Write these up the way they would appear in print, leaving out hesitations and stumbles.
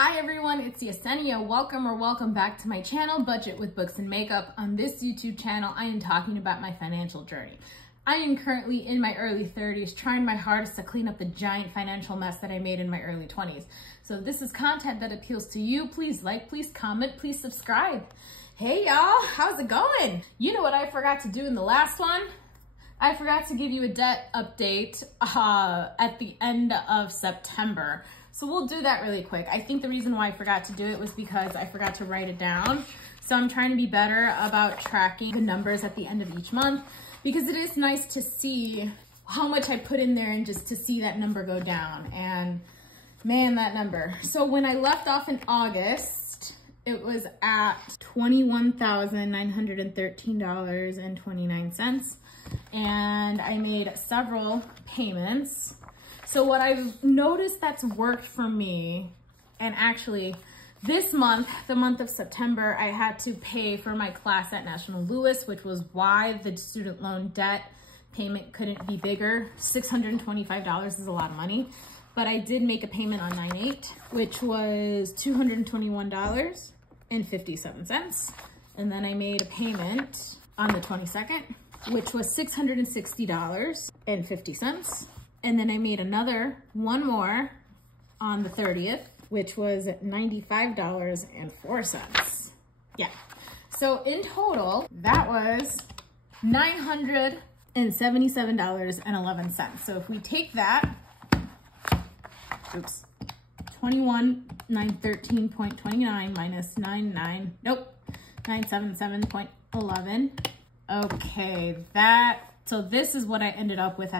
Hi everyone, it's Yesenia. Welcome back to my channel, Budget with Books and Makeup. On this YouTube channel, I am talking about my financial journey. I am currently in my early 30s, trying my hardest to clean up the giant financial mess that I made in my early 20s. So if this is content that appeals to you, please like, please comment, please subscribe. Hey y'all, how's it going? You know what I forgot to do in the last one? I forgot to give you a debt update at the end of September. So we'll do that really quick. I think the reason why I forgot to do it was because I forgot to write it down. So I'm trying to be better about tracking the numbers at the end of each month, because it is nice to see how much I put in there and just to see that number go down. And man, that number. So when I left off in August, it was at $21,913.29. And I made several payments. So what I've noticed that's worked for me, and actually this month, the month of September, I had to pay for my class at National Louis, which was why the student loan debt payment couldn't be bigger. $625 is a lot of money, but I did make a payment on 9/8, which was $221.57. And then I made a payment on the 22nd, which was $660.50. And then I made one more on the 30th, which was $95.04. Yeah. So in total, that was $977.11. So if we take that, 913.29 minus 977.11. Okay, so this is what I ended up with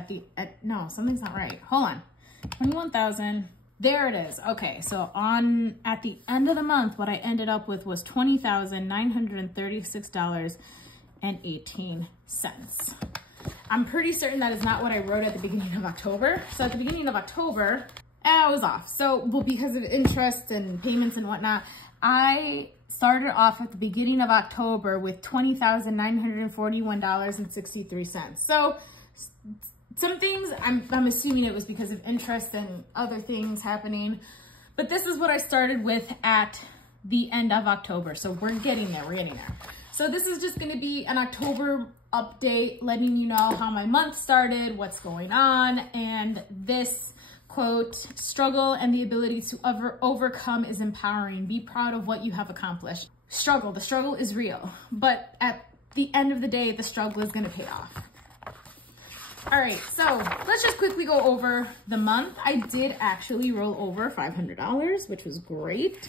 no, something's not right. Hold on. 21,000. There it is. Okay, so at the end of the month, what I ended up with was $20,936.18. I'm pretty certain that is not what I wrote at the beginning of October. So at the beginning of October, I was off. So, well, because of interest and payments and whatnot, I started off at the beginning of October with $20,941.63. So some things, I'm assuming it was because of interest and other things happening, but this is what I started with at the end of October. So we're getting there, So this is just gonna be an October update, letting you know how my month started, what's going on, and this quote, struggle and the ability to overcome is empowering. Be proud of what you have accomplished. The struggle is real, but at the end of the day, the struggle is gonna pay off. All right, so let's just quickly go over the month. I did actually roll over $500, which was great.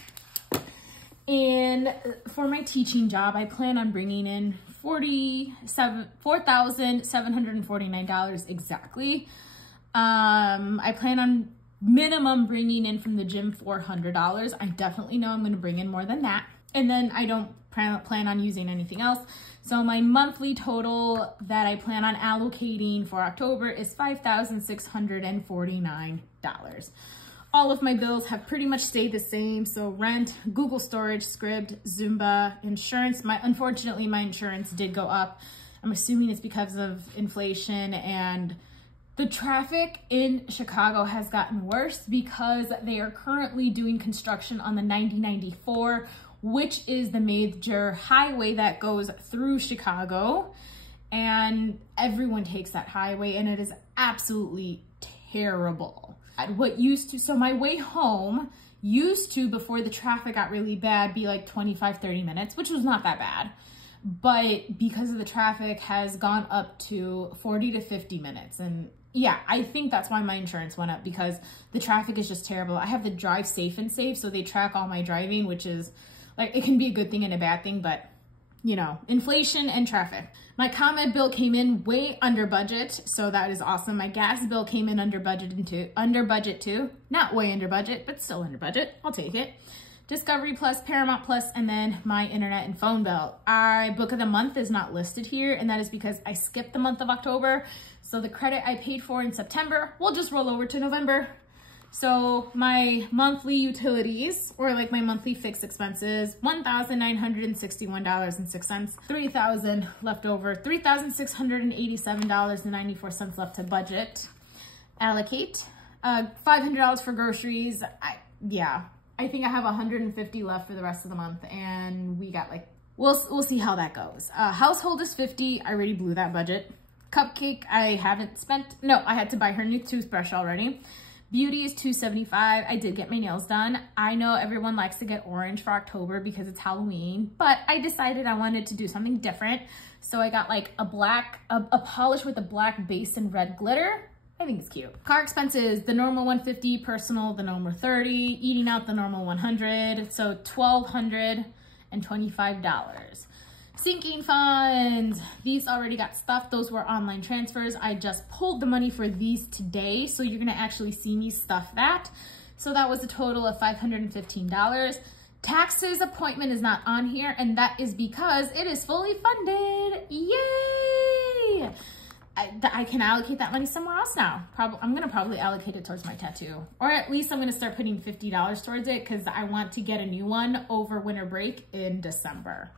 And for my teaching job, I plan on bringing in $4,749 exactly. I plan on minimum bringing in from the gym $400. I definitely know I'm going to bring in more than that. And then I don't plan on using anything else. So my monthly total that I plan on allocating for October is $5,649. All of my bills have pretty much stayed the same. So rent, Google Storage, Scribd, Zumba, insurance. Unfortunately, my insurance did go up. I'm assuming it's because of inflation, and the traffic in Chicago has gotten worse because they are currently doing construction on the 9094, which is the major highway that goes through Chicago. And everyone takes that highway, and it is absolutely terrible. So my way home used to, before the traffic got really bad, be like 25-30 minutes, which was not that bad. But because of the traffic, has gone up to 40 to 50 minutes. And yeah, I think that's why my insurance went up, because the traffic is just terrible. I have the Drive Safe and Save, so they track all my driving, which is like, it can be a good thing and a bad thing, but you know, inflation and traffic. My ComEd bill came in way under budget, so that is awesome. My gas bill came in under budget too. Not way under budget, but still under budget. I'll take it. Discovery Plus, Paramount Plus, and then my internet and phone bill. Book of the month is not listed here, and that is because I skipped the month of October. So the credit I paid for in September will just roll over to November. So my monthly utilities, or like my monthly fixed expenses, $1,961.06, $3,000 left over, $3,687.94 left to budget. Allocate, $500 for groceries. Yeah, I think I have 150 left for the rest of the month, and we got like, we'll see how that goes. Household is 50. I already blew that budget. Cupcake, I haven't spent, no, I had to buy her new toothbrush already. Beauty is $275. I did get my nails done. I know everyone likes to get orange for October because it's Halloween, but I decided I wanted to do something different. So I got like a polish with a black base and red glitter. I think it's cute. Car expenses, the normal 150, personal, the normal 30, eating out, the normal 100. So $1,225. Sinking funds, these already got stuffed. Those were online transfers. I just pulled the money for these today, so you're gonna actually see me stuff that. So that was a total of $515. Taxes appointment is not on here, and that is because it is fully funded. Yay! I can allocate that money somewhere else now. I'm gonna probably allocate it towards my tattoo, or at least I'm gonna start putting $50 towards it because I want to get a new one over winter break in December.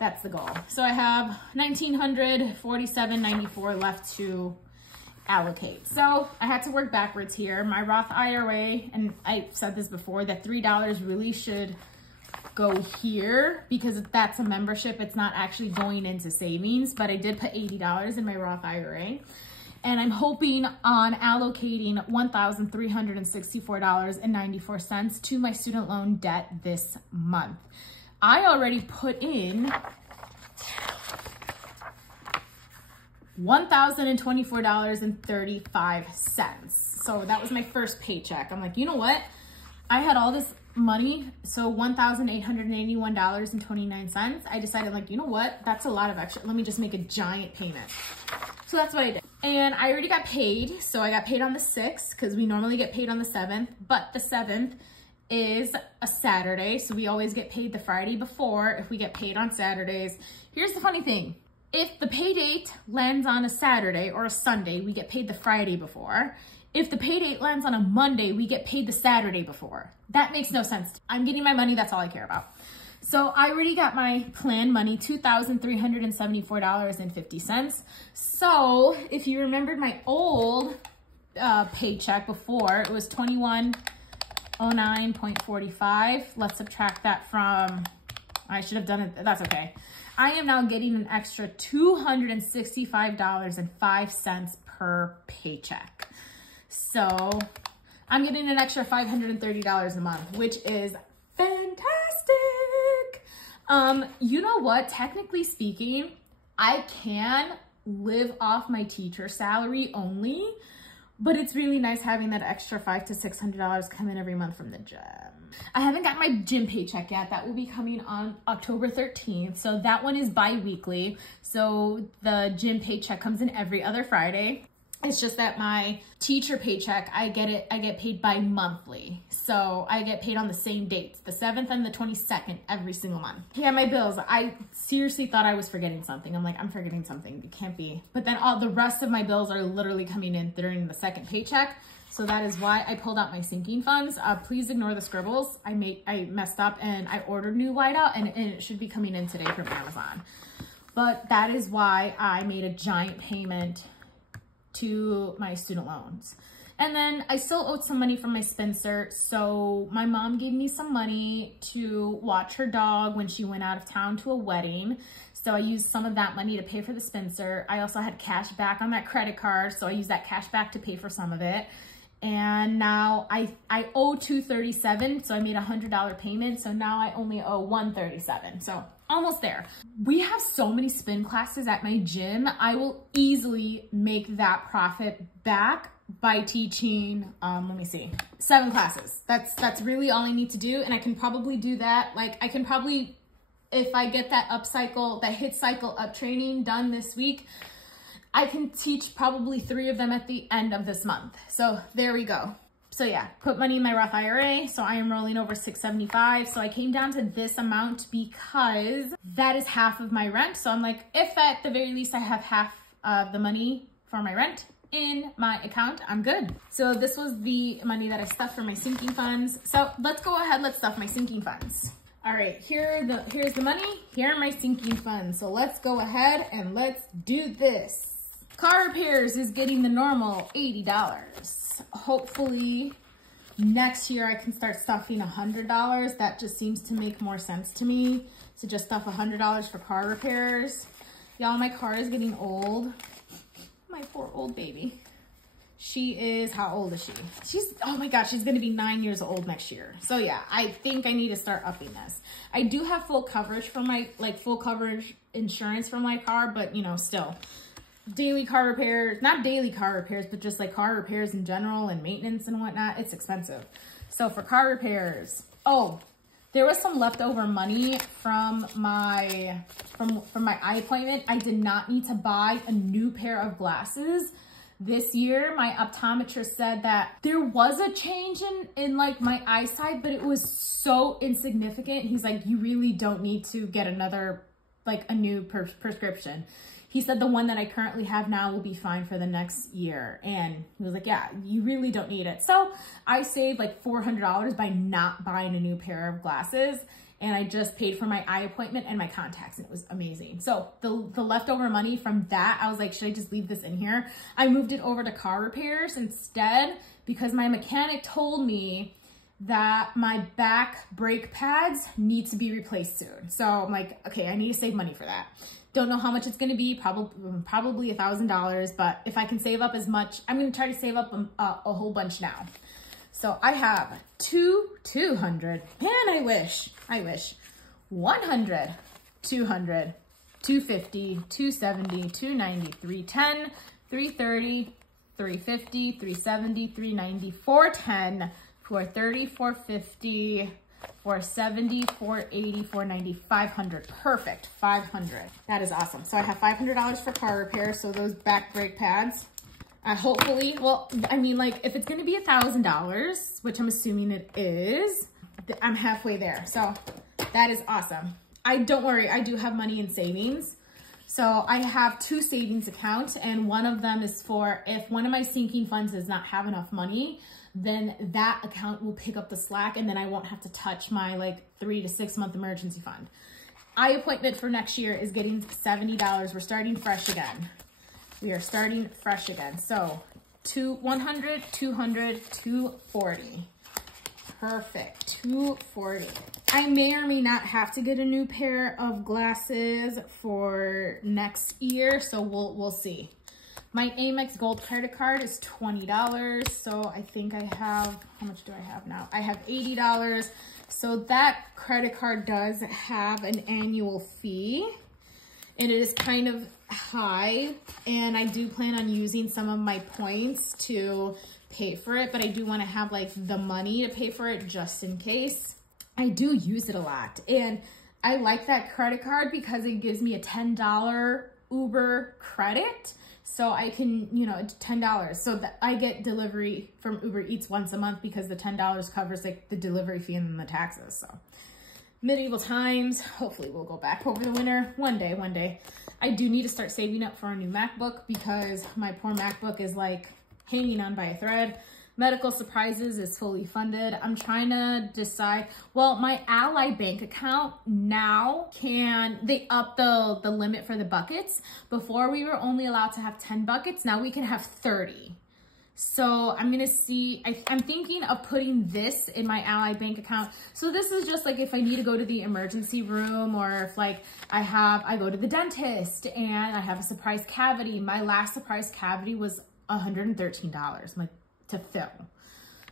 That's the goal. So I have $1,947.94 left to allocate. So I had to work backwards here. My Roth IRA, and I said this before, that $3 really should go here because that's a membership. It's not actually going into savings, but I did put $80 in my Roth IRA. And I'm hoping on allocating $1,364.94 to my student loan debt this month. I already put in $1,024.35. So that was my first paycheck. I'm like, you know what? I had all this money, so $1,881.29. I decided, like, you know what? That's a lot of extra. Let me just make a giant payment. So that's what I did. And I already got paid. So I got paid on the 6th because we normally get paid on the 7th, but the 7th is a Saturday, so we always get paid the Friday before if we get paid on Saturdays. Here's the funny thing. If the pay date lands on a Saturday or a Sunday, we get paid the Friday before. If the pay date lands on a Monday, we get paid the Saturday before. That makes no sense. I'm getting my money, that's all I care about. So I already got my plan money, $2,374.50. So if you remembered my old paycheck before, it was $2109.45. Let's subtract that from, I should have done it, that's okay. I am now getting an extra $265.05 per paycheck. So I'm getting an extra $530 a month, which is fantastic. You know what? Technically speaking, I can live off my teacher salary only, but it's really nice having that extra $500 to $600 come in every month from the gym. I haven't got my gym paycheck yet. That will be coming on October 13th. So that one is bi-weekly. So the gym paycheck comes in every other Friday. It's just that my teacher paycheck, I get paid bi-monthly. So I get paid on the same dates, the 7th and the 22nd every single month. Yeah, my bills, I seriously thought I was forgetting something. I'm like, I'm forgetting something, it can't be. But then all the rest of my bills are literally coming in during the second paycheck. So that is why I pulled out my sinking funds. Please ignore the scribbles. I messed up and I ordered new whiteout and it should be coming in today from Amazon. But that is why I made a giant payment to my student loans. And then I still owed some money from my spin cert. So my mom gave me some money to watch her dog when she went out of town to a wedding. So I used some of that money to pay for the spin cert. I also had cash back on that credit card. So I used that cash back to pay for some of it. And now I owe $237. So I made a $100 payment. So now I only owe $137. So almost there. We have so many spin classes at my gym. I will easily make that profit back by teaching, let me see, 7 classes. That's really all I need to do. And I can probably do that. Like I can probably, if I get that up cycle, that hit cycle up training done this week, I can teach probably 3 of them at the end of this month. So there we go. So yeah, put money in my Roth IRA. So I am rolling over $675. So I came down to this amount because that is half of my rent. So I'm like, if at the very least I have half of the money for my rent in my account, I'm good. So this was the money that I stuffed for my sinking funds. So let's go ahead, let's stuff my sinking funds. All right, here's the money, here are my sinking funds. So let's go ahead and let's do this. Car repairs is getting the normal $80. Hopefully next year I can start stuffing $100. That just seems to make more sense to me. So just stuff $100 for car repairs. Y'all, my car is getting old. My poor old baby. She is, how old is she? She's, oh my gosh, she's gonna be 9 years old next year. So yeah, I think I need to start upping this. I do have full coverage for my, like full coverage insurance for my car, but you know, still. Daily car repairs, not daily car repairs, but just like car repairs in general and maintenance and whatnot, it's expensive. So for car repairs, oh, there was some leftover money from my eye appointment. I did not need to buy a new pair of glasses this year. My optometrist said that there was a change in like my eyesight, but it was so insignificant. He's like, you really don't need to get another, like a new prescription. He said the one that I currently have now will be fine for the next year. And he was like, yeah, you really don't need it. So I saved like $400 by not buying a new pair of glasses. And I just paid for my eye appointment and my contacts, and it was amazing. So the leftover money from that, I was like, should I just leave this in here? I moved it over to car repairs instead because my mechanic told me that my back brake pads need to be replaced soon. So I'm like, okay, I need to save money for that. Don't know how much it's gonna be, probably $1,000, but if I can save up as much, I'm gonna try to save up a whole bunch now. So I have 200, and I wish, 100, 200, 250, 270, 290, 310, 330, 350, 370, 390, 410, 430, 450, 470, 480, 490, 500. Perfect, 500. That is awesome. So I have $500 for car repair. So those back brake pads, hopefully, well, I mean, like if it's gonna be $1,000, which I'm assuming it is, I'm halfway there. So that is awesome. Don't worry, I do have money in savings. So I have 2 savings accounts, and one of them is for if one of my sinking funds does not have enough money, then that account will pick up the slack, and then I won't have to touch my like 3 to 6 month emergency fund. Eye appointment for next year is getting $70. We're starting fresh again. We are starting fresh again. So 100, 200, 240. Perfect, 240. I may or may not have to get a new pair of glasses for next year, so we'll see. My Amex Gold credit card is $20, so I think I have, how much do I have now? I have $80, so that credit card does have an annual fee, and it is kind of high, and I do plan on using some of my points to pay for it, but I do want to have like the money to pay for it just in case. I do use it a lot, and I like that credit card because it gives me a $10 Uber credit. So I can, you know, $10. So that I get delivery from Uber Eats once a month because the $10 covers like the delivery fee and then the taxes. So medieval times, hopefully we'll go back over the winter. One day. I do need to start saving up for a new MacBook because my poor MacBook is like hanging on by a thread. Medical Surprises is fully funded. I'm trying to decide, well, my Ally bank account now they up the limit for the buckets. Before we were only allowed to have 10 buckets. Now we can have 30. So I'm gonna see, I'm thinking of putting this in my Ally bank account. So this is just like if I need to go to the emergency room, or if like I go to the dentist and I have a surprise cavity. My last surprise cavity was $113. To fill.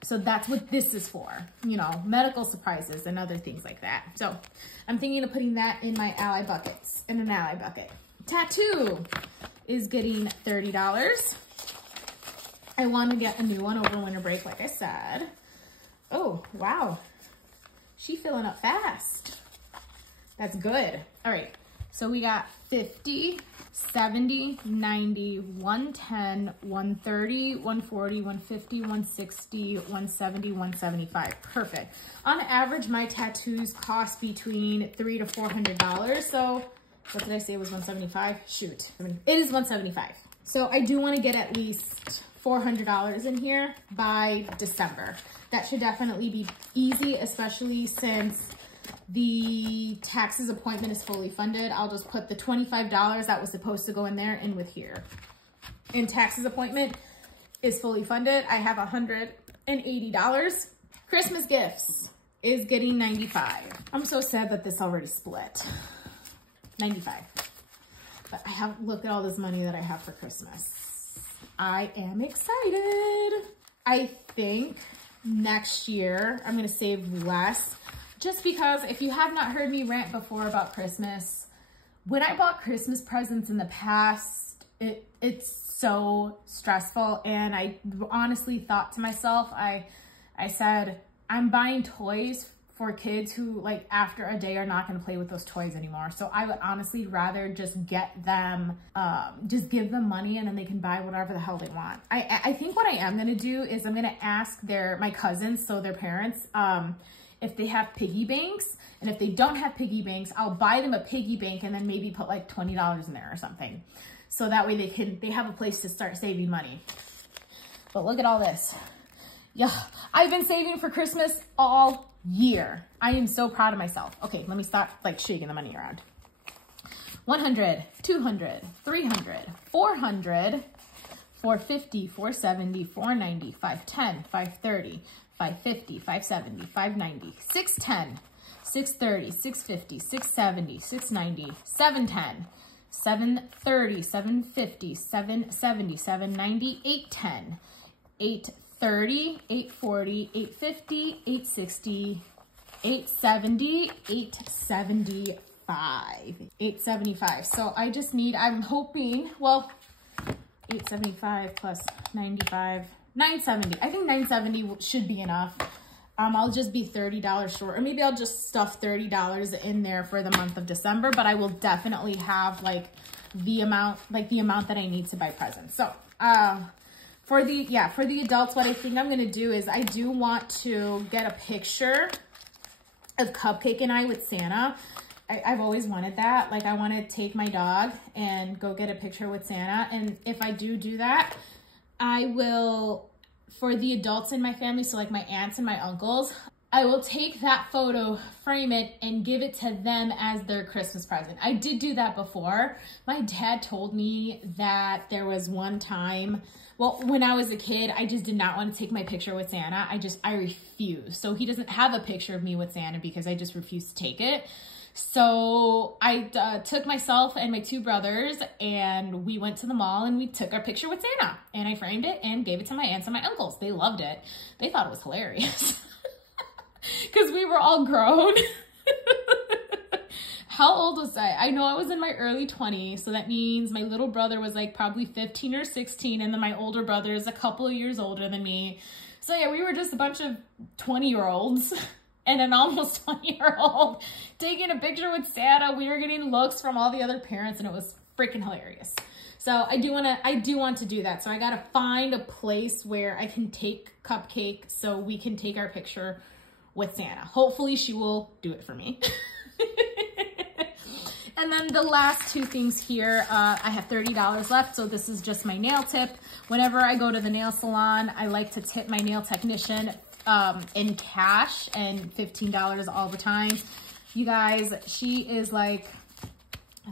So that's what this is for, you know, medical surprises and other things like that. So I'm thinking of putting that in my Ally buckets, in an Ally bucket. Tattoo is getting $30. I want to get a new one over winter break, like I said. Oh, wow. She filling up fast. That's good. All right. So we got 50, 70, 90, 110, 130, 140, 150, 160, 170, 175. Perfect. On average, my tattoos cost between $300 to $400. So what did I say was 175? Shoot. It is 175. So I do want to get at least $400 in here by December. That should definitely be easy, especially since the taxes appointment is fully funded. I'll just put the $25 that was supposed to go in there in with here. And taxes appointment is fully funded. I have $100 $180. Christmas gifts is getting $95. I'm so sad that this already split. $95. But look at all this money that I have for Christmas. I am excited. I think next year I'm gonna save less, just because if you have not heard me rant before about Christmas, when I bought Christmas presents in the past, it's so stressful. And I honestly thought to myself, I said, I'm buying toys for kids who, like, after a day are not going to play with those toys anymore. So I would honestly rather just get them, just give them money and then they can buy whatever the hell they want. I think what I am going to do is I'm going to ask my cousins, so their parents, if they have piggy banks. And if they don't have piggy banks, I'll buy them a piggy bank and then maybe put like $20 in there or something. So that way they have a place to start saving money. But look at all this. Yeah, I've been saving for Christmas all year. I am so proud of myself. Okay, let me stop like shaking the money around. 100, 200, 300, 400, 450, 470, 490, 510, 530, 550, 570, 590, 610, 630, 650, 670, 690, 710, 730, 750, 770, 790, 810, 830, 840, 850, 860, 870, 875, 875. So I just need, I'm hoping, well, 875 plus 95, 970. I think 970 should be enough. I'll just be $30 short, or maybe I'll just stuff $30 in there for the month of December, but I will definitely have like the amount that I need to buy presents. So, for the adults, what I think I'm going to do is I do want to get a picture of Cupcake and I with Santa. I've always wanted that. Like, I want to take my dog and go get a picture with Santa. And if I do that, I will, for the adults in my family, so like my aunts and my uncles, I will take that photo, frame it, and give it to them as their Christmas present. I did do that before. My dad told me that there was one time, well, when I was a kid, I just did not want to take my picture with Santa. I refused. So he doesn't have a picture of me with Santa because I just refused to take it. So I took myself and my two brothers and we went to the mall and we took our picture with Santa, and I framed it and gave it to my aunts and my uncles. They loved it. They thought it was hilarious because we were all grown. How old was I? I know I was in my early 20s. So that means my little brother was like probably 15 or 16. And then my older brother is a couple of years older than me. So yeah, we were just a bunch of 20-year-olds. And an almost 20-year-old taking a picture with Santa. We were getting looks from all the other parents and it was freaking hilarious. So I do want to do that. So I got to find a place where I can take Cupcake so we can take our picture with Santa. Hopefully she will do it for me. And then the last two things here, I have $30 left. So this is just my nail tip. Whenever I go to the nail salon, I like to tip my nail technician in cash, and $15 all the time. You guys, she is like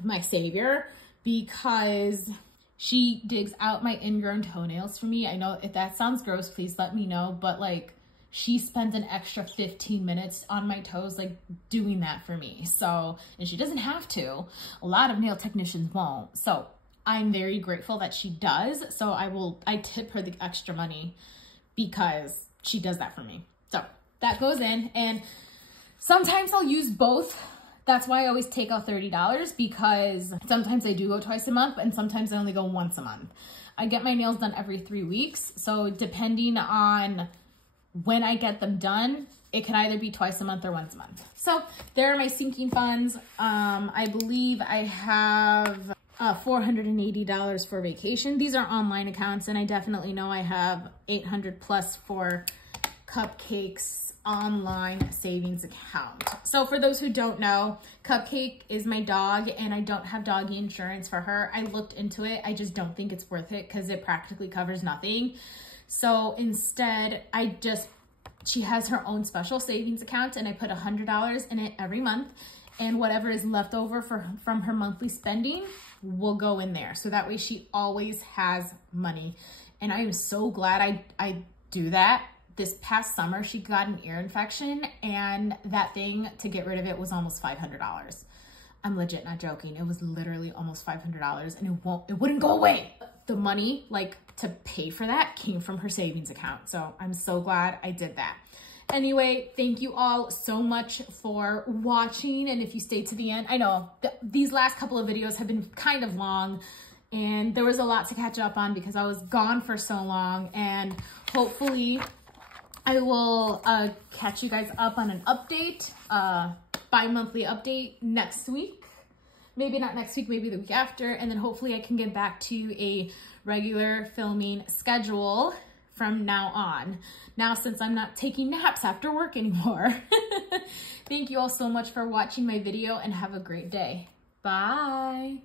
my savior because she digs out my ingrown toenails for me. I know if that sounds gross, please let me know, but like she spends an extra 15 minutes on my toes, like doing that for me. So, and she doesn't have to. A lot of nail technicians won't. So I'm very grateful that she does. So I tip her the extra money because she does that for me. So that goes in, and sometimes I'll use both. That's why I always take out $30, because sometimes I do go twice a month and sometimes I only go once a month. I get my nails done every 3 weeks. So depending on when I get them done, it can either be twice a month or once a month. So there are my sinking funds. I believe I have $480 for vacation. These are online accounts, and I definitely know I have 800 plus for Cupcake's online savings account. So for those who don't know, Cupcake is my dog and I don't have doggy insurance for her. I looked into it. I just don't think it's worth it because it practically covers nothing. So instead, she has her own special savings account, and I put $100 in it every month, and whatever is left over from her monthly spending will go in there. So that way she always has money. And I am so glad I do that, this past summer, she got an ear infection, and that thing, to get rid of it, was almost $500. I'm legit not joking. It was literally almost $500, and it wouldn't go away. The money, like, to pay for that came from her savings account. So I'm so glad I did that. Anyway, thank you all so much for watching. And if you stayed to the end, I know these last couple of videos have been kind of long, and there was a lot to catch up on because I was gone for so long. And hopefully I will catch you guys up on an update, bi-monthly update next week. Maybe not next week, maybe the week after. And then hopefully I can get back to a regular filming schedule from now on. Now, since I'm not taking naps after work anymore. Thank you all so much for watching my video, and have a great day. Bye.